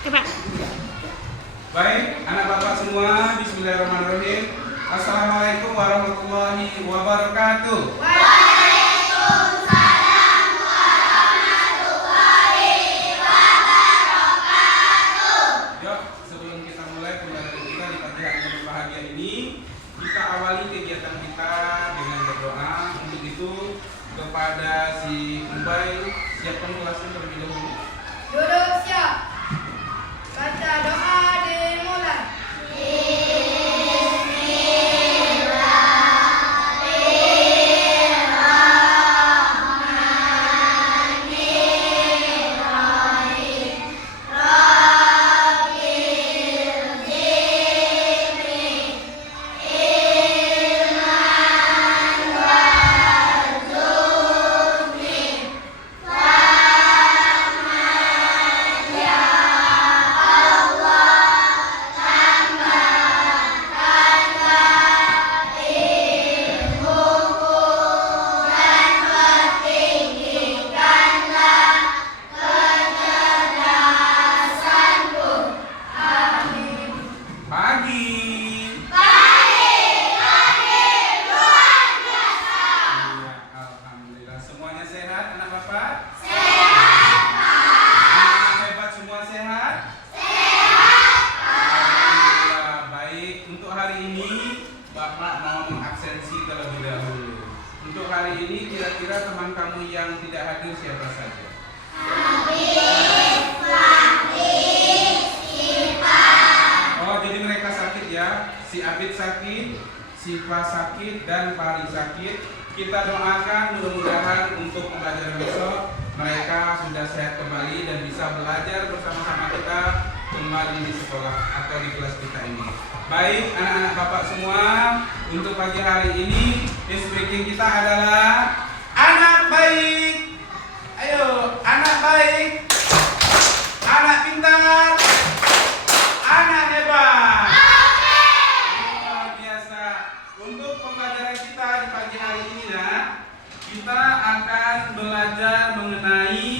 Coba. Baik, anak bapak semua, bismillahirrahmanirrahim. Assalamualaikum warahmatullahi wabarakatuh. Waalaikumsalam warahmatullahi wabarakatuh. Yuk, sebelum kita mulai pembelajaran kita di pagi hari yang berbahagia ini, kita awali kegiatan kita dengan berdoa. Untuk itu, kepada si Ubay, siapkan kelasnya terlebih dahulu. Duduk siap. Baca doa dimulai. Hari ini kira-kira teman kamu yang tidak hadir siapa saja? Oh, jadi mereka sakit ya. Si Abid sakit, Siva sakit, dan Pari sakit. Kita doakan mudah-mudahan untuk pembelajaran besok mereka sudah sehat kembali dan bisa belajar bersama-sama kita kembali di sekolah atau di kelas kita ini. Baik, anak-anak bapak semua, untuk pagi hari ini speaking kita adalah anak baik. Ayo, anak baik, anak pintar, anak hebat. Luar biasa. Untuk pembelajaran kita di pagi hari ini ya, kita akan belajar mengenai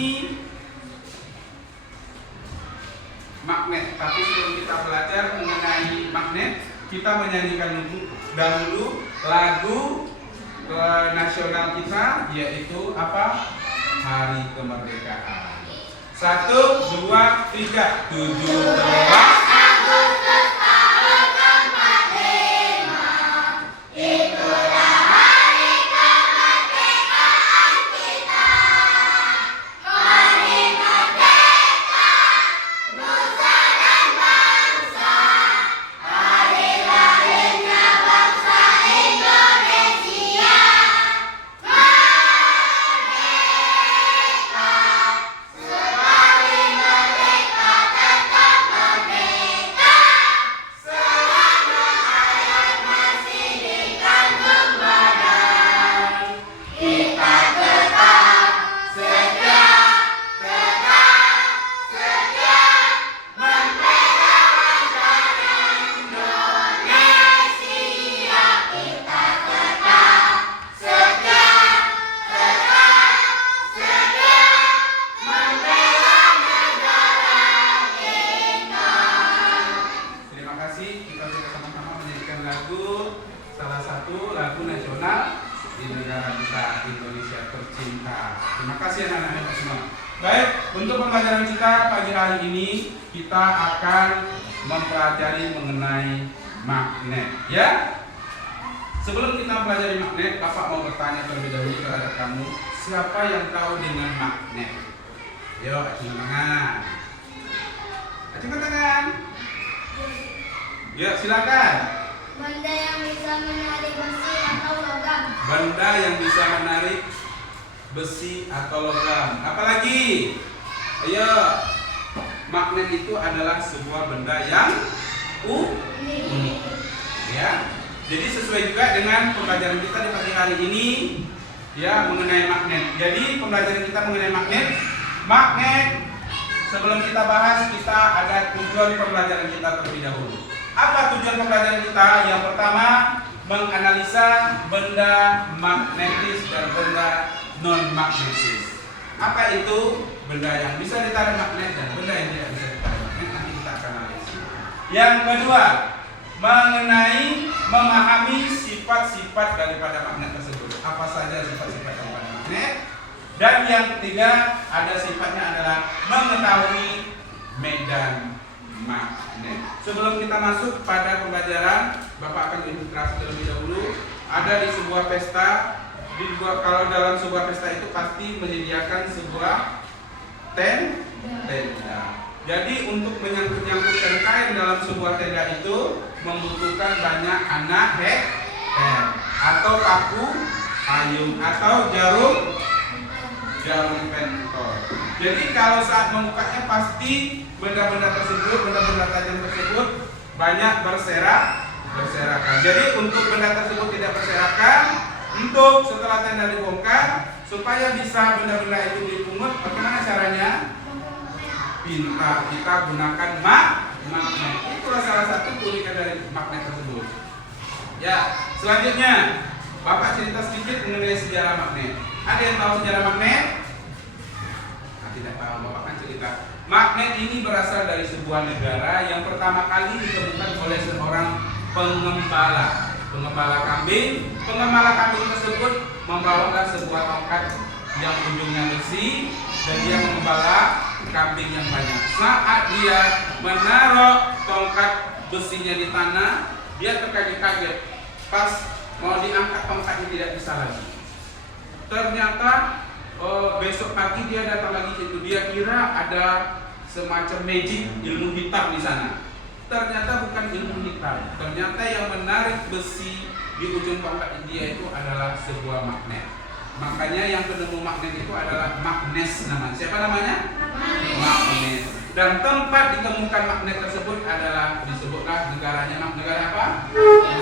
magnet. Tapi sebelum kita belajar mengenai magnet, kita menyanyikan dahulu lagu nasional kita, yaitu apa? Hari Kemerdekaan. 1, 2, 3. 17 Agustus tahun ke-45. Itulah hari kemerdekaan kita. Hari merdeka, nusa dan bangsa. Hari lahirnya bangsa Indonesia. Merdeka, sekali merdeka tetap merdeka. Selama hayat masih di kantong badan, kita tetap setia, membela negara Indonesia. Kita tetap setia, membela negara kita. Terima kasih, kita sudah sama-sama menyanyikan lagu, salah satu lagu nasional di negara kita, Indonesia tercinta. Terima kasih anak-anak hebat semua. Baik, untuk pembelajaran kita pagi hari ini kita akan mempelajari mengenai magnet, ya. Sebelum kita pelajari magnet, Bapak mau bertanya terlebih dahulu terhadap kamu, siapa yang tahu dengan magnet? Yo, acungkan tangan. Acungkan tangan. Ya, silakan. Benda yang bisa menarik besi atau logam. Benda yang bisa menarik besi atau logam. Apalagi? Ayo. Magnet itu adalah sebuah benda yang unik. Ya. Jadi sesuai juga dengan pembelajaran kita di pagi hari ini ya mengenai magnet. Jadi pembelajaran kita mengenai magnet. Magnet sebelum kita bahas, kita ada tujuan pembelajaran kita terlebih dahulu. Apa tujuan pembelajaran kita? Yang pertama, menganalisa benda magnetis dan benda non magnetis. Apa itu? Benda yang bisa ditarik magnet dan benda yang tidak bisa ditarik magnet. Yang kedua, mengenai memahami sifat-sifat daripada magnet tersebut. Apa saja sifat-sifat daripada magnet? Dan yang ketiga, ada sifatnya adalah mengetahui medan magnet. Sebelum kita masuk pada pembelajaran, Bapak akan ilustrasi terlebih dahulu. Ada di sebuah pesta, kalau dalam sebuah pesta itu pasti menyediakan sebuah tenda. Jadi untuk menyangkut-nyangkutkan kain dalam sebuah tenda itu membutuhkan banyak anak head atau paku payung atau jarum pentor. Jadi kalau saat membukanya pasti benda-benda tajam tersebut banyak berserakan. Jadi untuk benda tersebut tidak berserakan, untuk setelah tenda dibongkar supaya bisa benda-benda itu dipungut, bagaimana caranya? Pintar, kita gunakan magnet. Itulah salah satu keunikan dari magnet tersebut. Ya, selanjutnya Bapak cerita sedikit mengenai sejarah magnet. Ada yang tahu sejarah magnet? Nah, tidak tahu, Bapak kan cerita. Magnet ini berasal dari sebuah negara yang pertama kali ditemukan oleh seorang pengembala kambing. Pengembala kambing tersebut membawakan sebuah tongkat yang ujungnya besi dan dia mengembala kambing yang banyak. Saat dia menaruh tongkat besinya di tanah, dia terkaget-kaget. Pas mau diangkat tongkatnya tidak bisa lagi. Ternyata besok pagi dia datang lagi situ. Dia kira ada semacam magic, ilmu hitam di sana. Ternyata bukan ilmu hitam. Ternyata yang menarik besi di ujung tongkat dia itu adalah sebuah magnet. Makanya yang penemu magnet itu adalah Magnes namanya. Siapa namanya? Magnes. Dan tempat ditemukan magnet tersebut adalah disebutlah negaranya negara apa?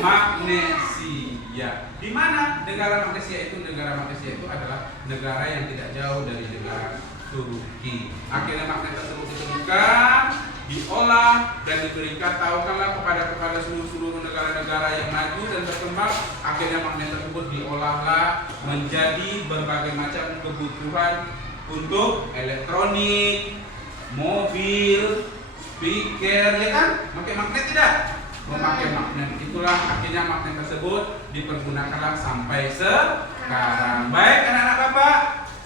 Magnesia. Di mana negara Magnesia itu? Negara Magnesia itu adalah negara yang tidak jauh dari negara Turki. Akhirnya magnet tersebut ditemukan, diolah dan diberikan tahukanlah kepada seluruh negara-negara yang maju dan berkembang. Akhirnya magnet tersebut diolahlah menjadi berbagai macam kebutuhan untuk elektronik, mobil, speaker, ya kan? Pakai magnet tidak? Memakai magnet. Itulah akhirnya magnet tersebut dipergunakanlah sampai sekarang. Baik anak-anak Bapak,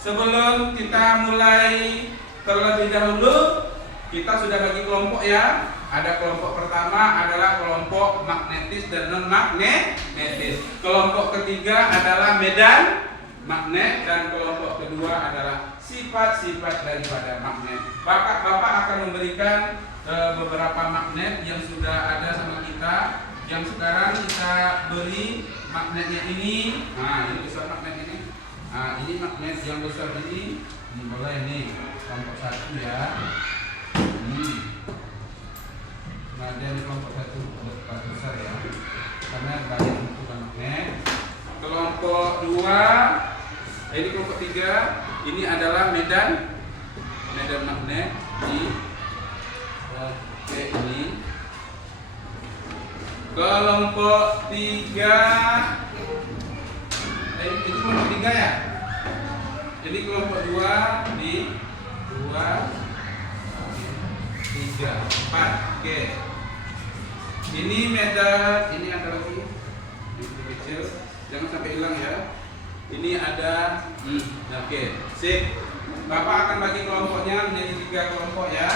sebelum kita mulai terlebih dahulu, kita sudah bagi kelompok ya. Ada kelompok pertama adalah kelompok magnetis dan non magnetis. Kelompok ketiga adalah medan magnet dan kelompok kedua adalah sifat-sifat daripada magnet. Bapak akan memberikan beberapa magnet yang sudah ada sama kita. Yang sekarang kita beri magnetnya ini. Nah, ini besar magnet ini. Nah, ini magnet yang besar ini. Ini boleh nih, kelompok satu ya. Kemudian di kelompok satu besar ya, karena banyak bentukan magnet. Kelompok dua, ini kelompok tiga, ini adalah medan magnet di ini. Kelompok tiga, itu kelompok tiga ya. Jadi kelompok dua di dua, tiga, empat, oke. Ini medan, ini ada lagi, ini kecil, jangan sampai hilang ya. Ini ada, oke, sip. Bapak akan bagi kelompoknya menjadi 3 kelompok ya.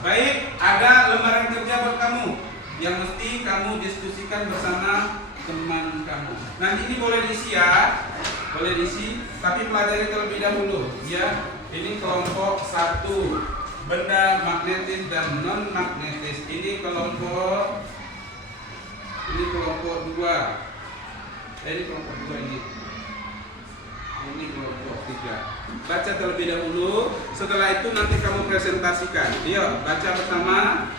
Baik, ada lembaran kerja buat kamu yang mesti kamu diskusikan bersama teman kamu. Nanti ini boleh diisi ya, boleh diisi, tapi pelajari terlebih dahulu ya. Ini kelompok 1, benda magnetis dan non magnetis. Ini kelompok 2. Ini kelompok 2 ini. Ini kelompok 3. Baca terlebih dahulu. Setelah itu nanti kamu presentasikan. Yuk, baca bersama.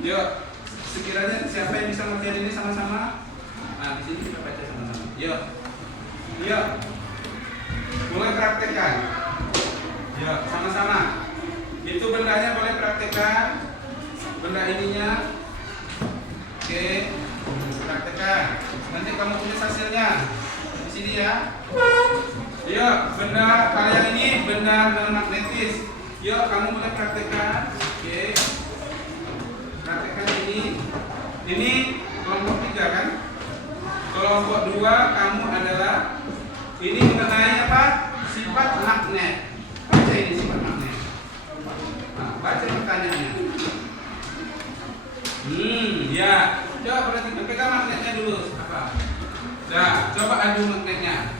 Yuk, sekiranya siapa yang bisa ngerjain ini sama-sama? Nah, di sini kita baca sama-sama. Yuk. Yuk. Mulai praktekkan. Yuk, sama-sama. Itu bendanya boleh praktekkan. Benda ininya. Oke, praktekkan. Nanti kamu tulis hasilnya di sini ya. Yuk, benda kalian ini benda non magnetis. Yuk, kamu mulai praktekkan. Oke. praktekkan ini kelompok 3 kan? Kelompok 2 kamu adalah ini mengenai apa? Sifat magnet. Baca ini sifat magnet. Nah, baca pertanyaannya. Ya. Coba perhatikan, pegang magnetnya dulu. Apa? Nah, coba adu magnetnya.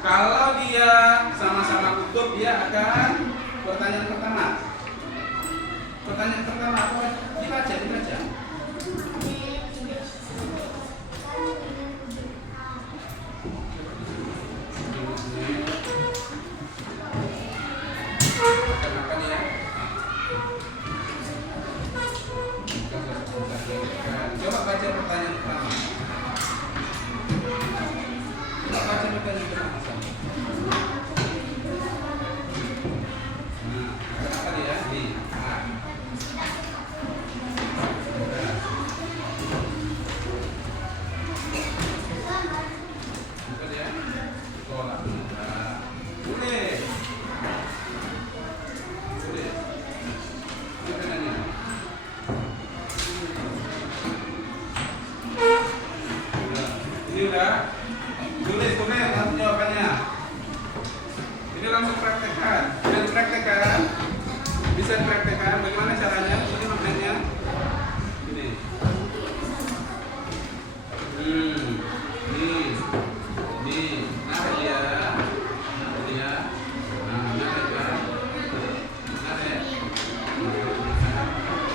Kalau dia sama-sama kutub, dia akan pertanyaan pertama. Pertanyaan pertama apa? Dibaca. Makan ya. Coba baca pertanyaan pertama. Apa dia? Nih. Apa dia? Sekolah. Boleh. Ini udah. Tulis langsung jawabannya. Ini langsung praktekkan. Bisa dipraktekkan. Bagaimana caranya? Ini magnetnya. Ini. Nih. Narik dia. Nah, narik kan. Narik.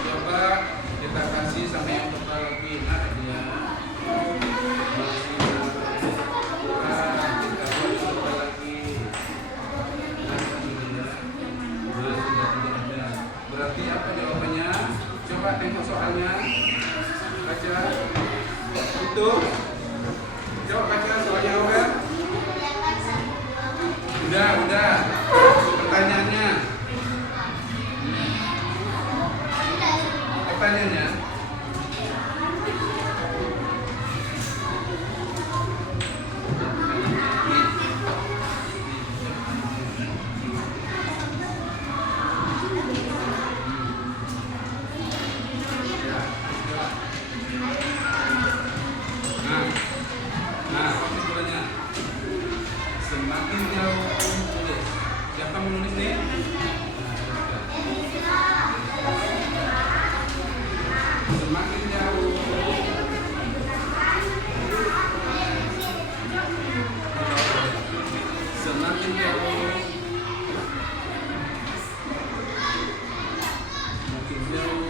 Coba kita kasih sama yang tebal lagi. Narik dia. Berarti apa jawabannya? Coba tengok soalnya. Baca. Itu. Coba baca soalnya udah. Udah. Pertanyaannya. Semakin jauh tulis. Siapa menulis nih? Semakin jauh. Semakin jauh. Semakin jauh.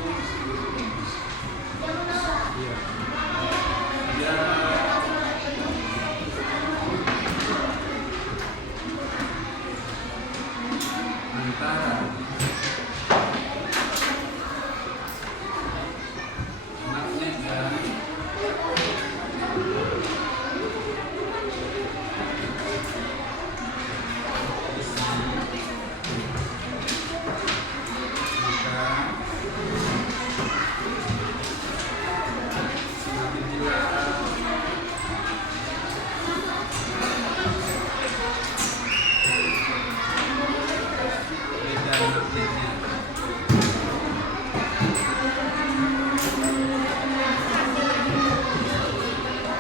Ya. Antara magnet dan semakin jelas beda magnetnya.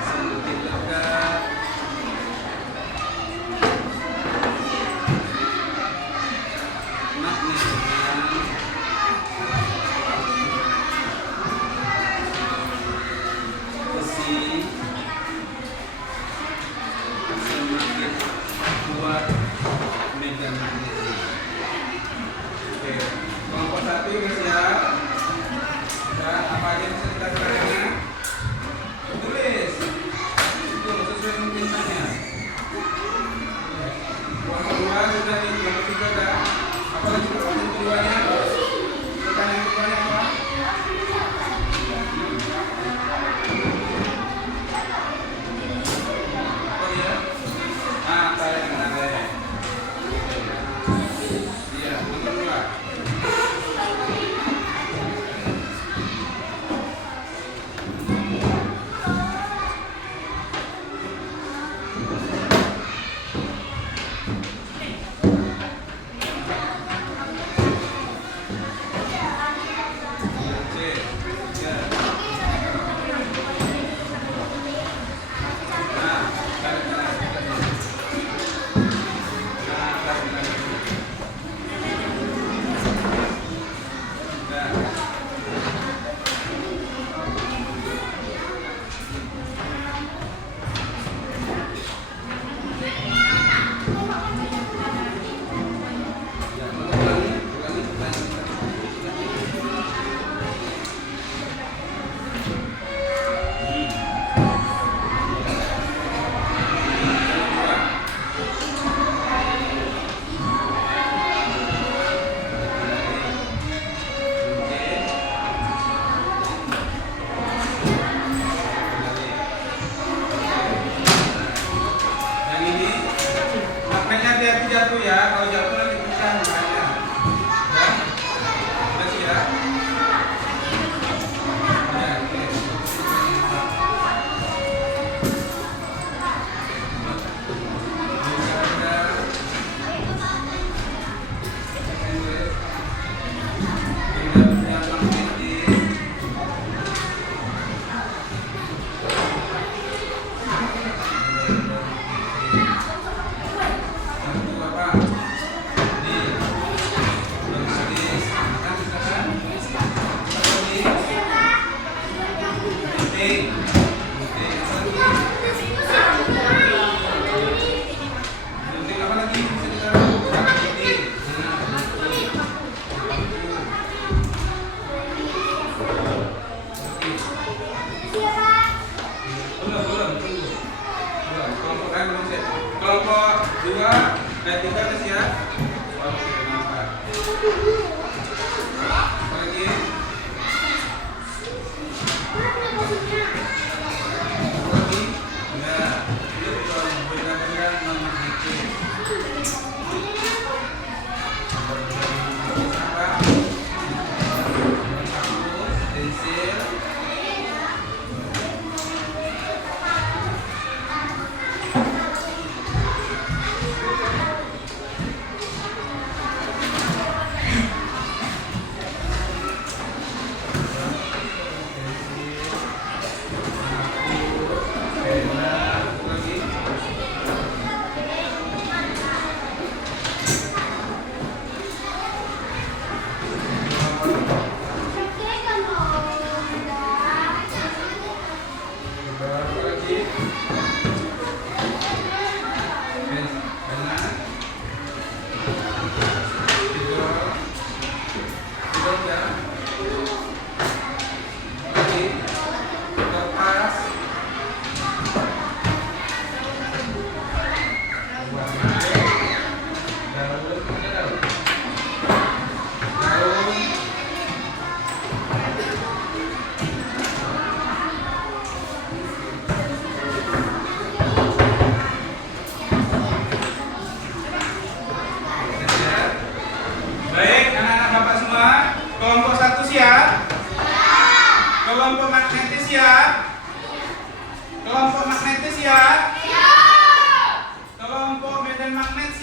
Semakin dekat magnetnya, besi semakin kuat medan magnetnya. Oke, kelompok 1 guys ya. Dan apa aja yang bisa kita kerjakan? Tulis. Itu sesuai dengan tulisannya. Kelompok 2 sudah nih, kelompok 3 udah. Apa lagi pertanyaan keduanya? Pertanyaan keduanya apa? Apa dia? Tarik. Iya, nomor 2.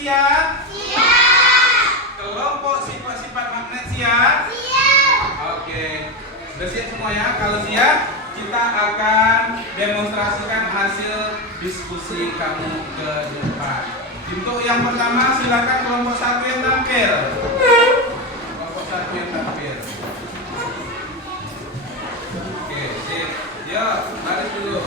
siap? Siap. Kelompok sifat-sifat magnet siap? Siap. Oke. Sudah siap semua ya? Kalau siap, kita akan demonstrasikan hasil diskusi kamu ke depan. Untuk yang pertama, silakan kelompok 1 yang tampil. Kelompok 1 yang tampil. Oke, sip. Yuk, baris dulu.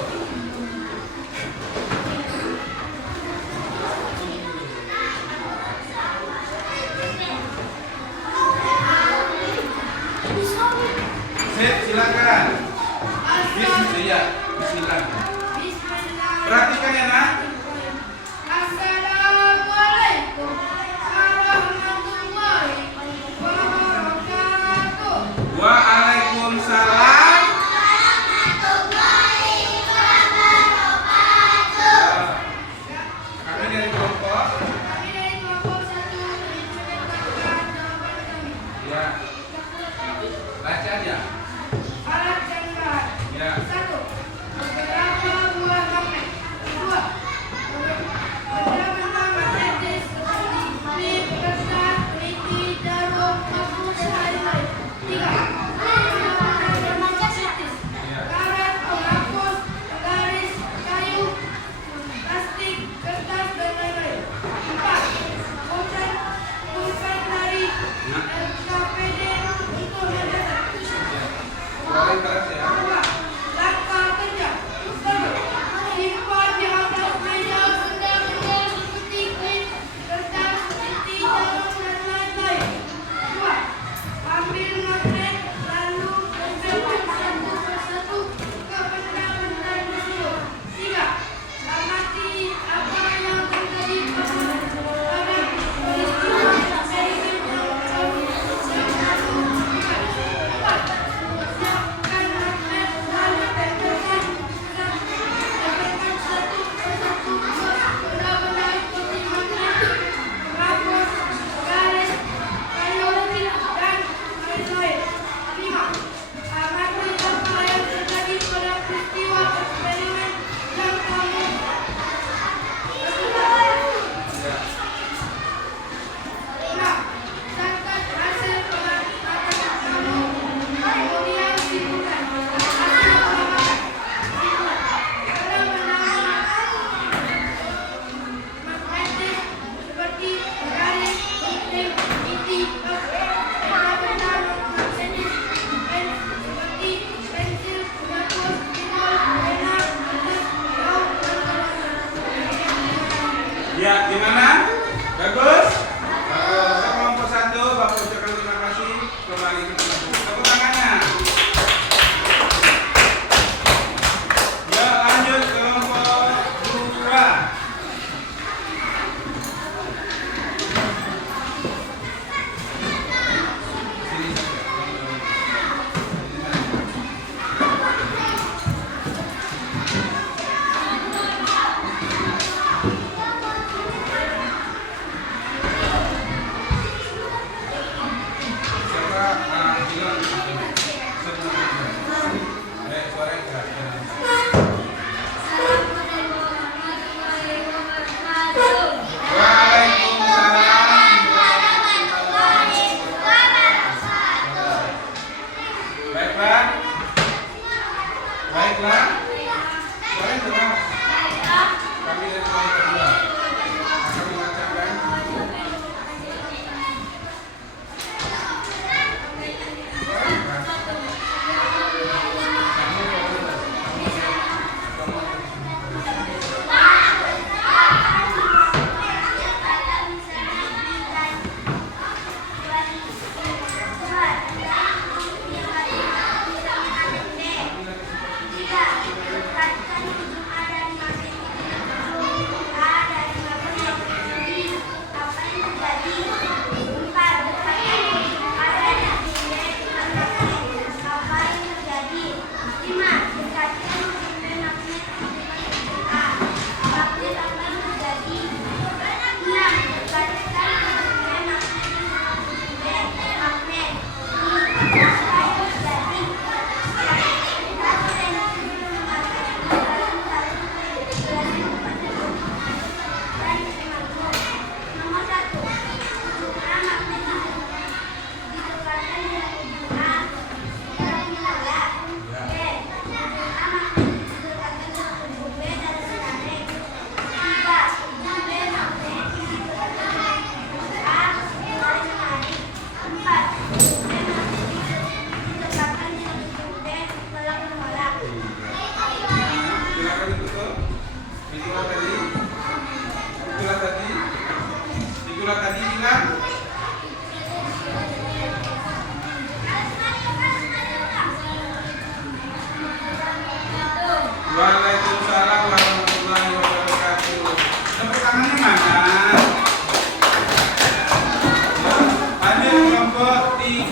Sip, silakan. Bismillah. Perhatikan ya, Nak. Assalamualaikum warahmatullahi wabarakatuh. Waalaikumsalam. Kami dari kelompok. Ya. Baca aja. Alat dan bahan. Ya. 1. Beberapa buah magnet. 2. Beberapa magnetis seperti klip, kertas, peliti, jarum, paku, dan lain-lain. 3. Beberapa magnetis. Karet, penghapus, penggaris, kayu, plastik, kertas, dan lain-lain. 4. Pulpen dari LKPD untuk mendatar. Keluarin keras ya. Langkah kerja. 1. Simpan di atas meja benda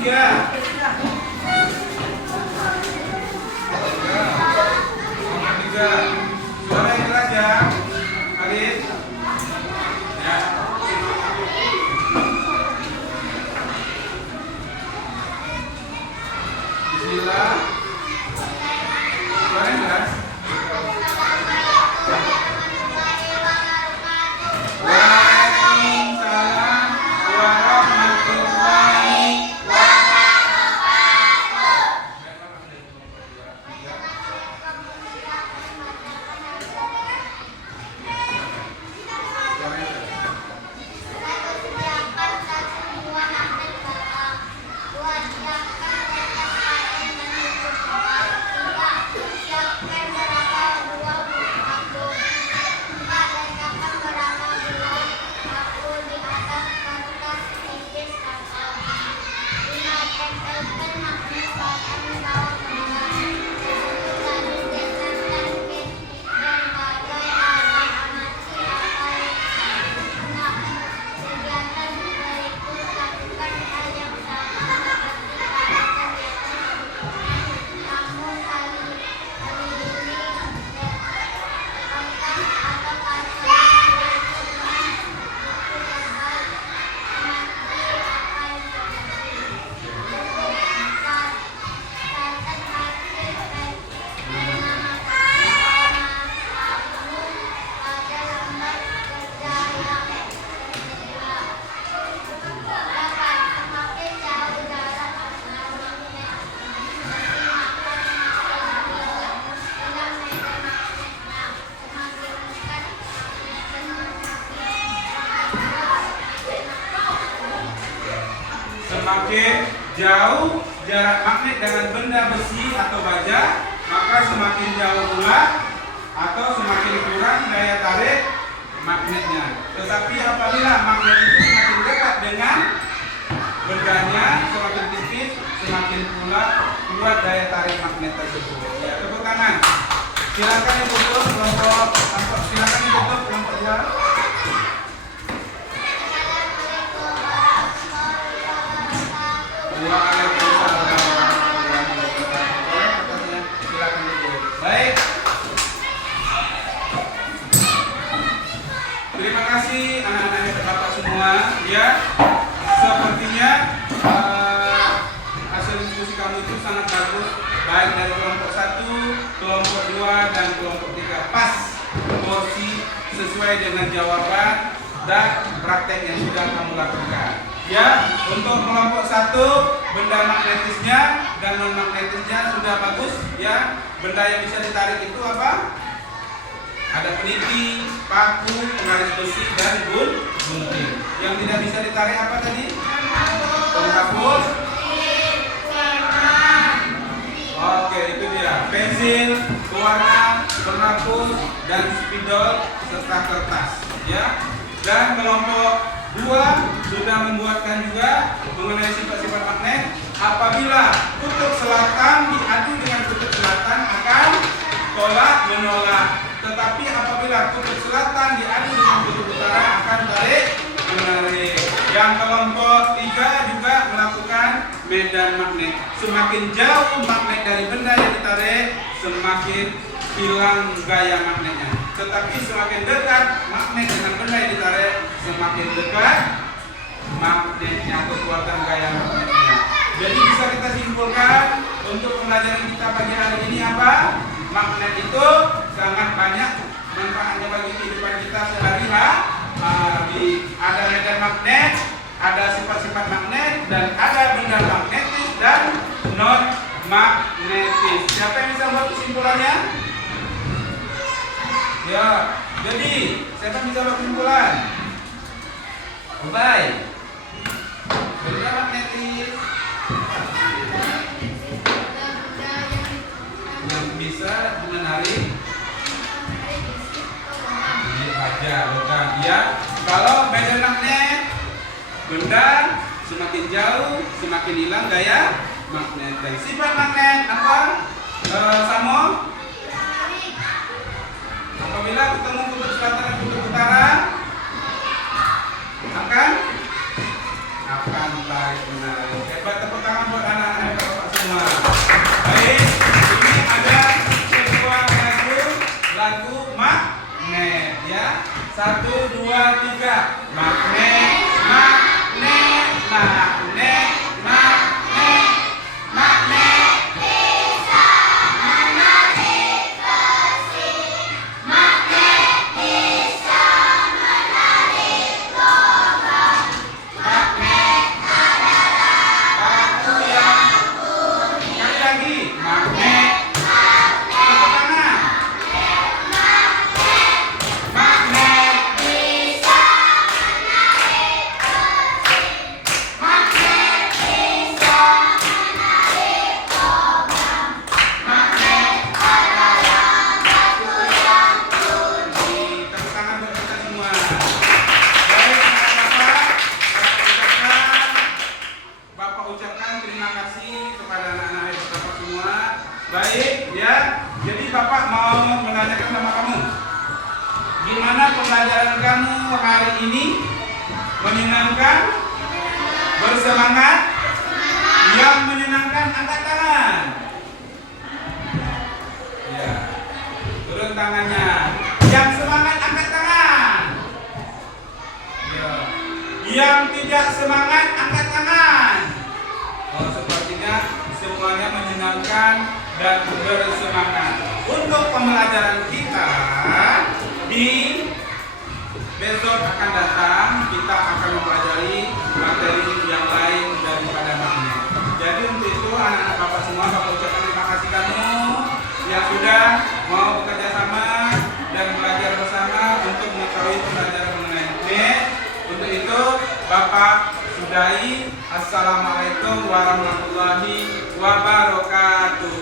tiga. Nomor tiga. Suara yang keras ya, Alif. Ya. Bismillah. Suara yang keras. Waalaikumsalam warahmatullahi Semakin jauh jarak magnet dengan benda besi atau baja, maka semakin jauh pula atau semakin kurang daya tarik magnetnya. Tetapi apabila magnet itu semakin dekat dengan bendanya, semakin tipis, semakin pula kuat daya tarik magnet tersebut. Ya, tepuk tangan. Silakan yang tutup kelompok, silakan yang tutup kelompok 2. Baik. Terima kasih anak-anak dan bapak semua. Ya, sepertinya hasil diskusi kamu itu sangat bagus, baik dari kelompok 1, kelompok 2, dan kelompok 3. Pas porsi sesuai dengan jawaban dan praktek yang sudah kamu lakukan. Ya, untuk kelompok 1 benda magnetisnya dan non magnetisnya sudah bagus. Ya, benda yang bisa ditarik itu apa? Ada peniti, paku, pengaris besi, dan gunting. Yang tidak bisa ditarik apa tadi? Penghapus. Oke, itu dia. Pensil, pewarna, penghapus, dan spidol serta kertas. Ya. Dan kelompok 2 sudah membuatkan juga mengenai sifat-sifat magnet. Apabila kutub selatan diadu dengan kutub selatan akan tolak menolak. Tetapi apabila kutub selatan diadu dengan kutub utara akan tarik menarik. Yang kelompok 3 juga melakukan medan magnet. Semakin jauh magnet dari benda yang ditarik, semakin hilang gaya magnetnya. Tetapi semakin dekat magnet dengan benda yang ditarik, semakin dekat magnetnya, kekuatan gaya magnetnya. Jadi bisa kita simpulkan untuk pembelajaran kita pagi hari ini apa? Magnet itu sangat banyak manfaatnya bagi kehidupan kita sehari-hari. Ada medan magnet, ada sifat-sifat magnet, dan ada benda magnetis dan non magnetis. Siapa yang bisa buat kesimpulannya? Ya, jadi siapa bisa buat kesimpulan? Baik. Benda magnetis yang bisa menarik baja, logam. Ya, kalau medan magnet, benda semakin jauh semakin hilang gaya magnet. Dan sifat magnet apa? Samo. Apabila ketemu kutub selatan dan kutub utara akan tarik menarik. Hebat, tepuk tangan ucapkan terima kasih kepada anak-anak hebat Bapak semua. Baik, ya. Jadi Bapak mau menanyakan sama kamu, gimana pembelajaran kamu hari ini? Menyenangkan? Bersemangat? Yang menyenangkan angkat tangan. Ya. Turun tangannya. Yang semangat angkat tangan. Ya. Yang tidak semangat angkat tangan. Oh, sepertinya semuanya menyenangkan dan bersemangat. Untuk pembelajaran kita di besok akan datang, kita akan mempelajari materi yang lain daripada magnet. Jadi untuk itu anak-anak Bapak semua, Bapak ucapkan terima kasih kamu yang sudah mau bekerja sama dan belajar bersama untuk mengetahui pembelajaran mengenai magnet. Untuk itu Bapak sudahi. Assalamualaikum warahmatullahi wabarakatuh.